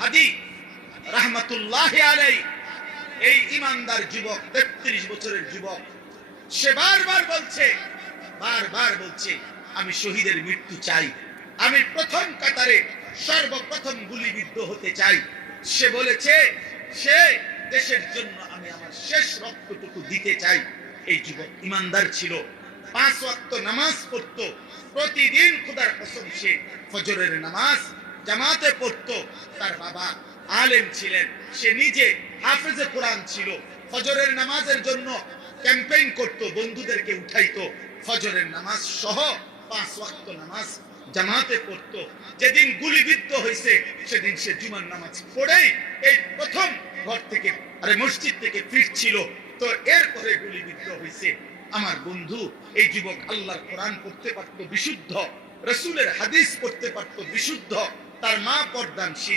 হাদি রাহমাতুল্লাহ আলাইহি, এই ইমানদার যুবক, 33 বছরের যুবক, সে বারবার বলছে আমি শহীদের মৃত্যু চাই, আমি প্রথম কাতারে সর্বপ্রথম গুলিবিদ্ধ হতে চাই। সে বলেছে সে দেশের জন্য আমি আমার শেষ রক্তটুকু দিতে চাই। এই যুবক ইমানদার ছিল, 5 ওয়াক্ত নামাজ পড়তো প্রতিদিন। খোদার কসম, সে ফজরের নামাজ জামাতে পড়তো। তার বাবা আলেম ছিলেন, সে নিজে হাফেজে কোরআন ছিল। ফজরের নামাজের জন্য ক্যাম্পেইন করত, বন্ধুদেরকে উঠাইতো। ফজরের নামাজ সহ 5 ওয়াক্ত নামাজ জামাতে পড়তো। যেদিন গুলিবিদ্ধ হয়েছে সেদিন সে জুমার নামাজ পড়েই এই প্রথম ঘর থেকে মসজিদ থেকে ফিরছিল। তো এরপরে গুলিবিদ্ধ হয়েছে। আমার বন্ধু, এই যুবক আল্লাহর কোরআন পড়তে পারতো বিশুদ্ধ, রাসূলের হাদিস পড়তে পারতো বিশুদ্ধ, তার মা পর্দানশীল।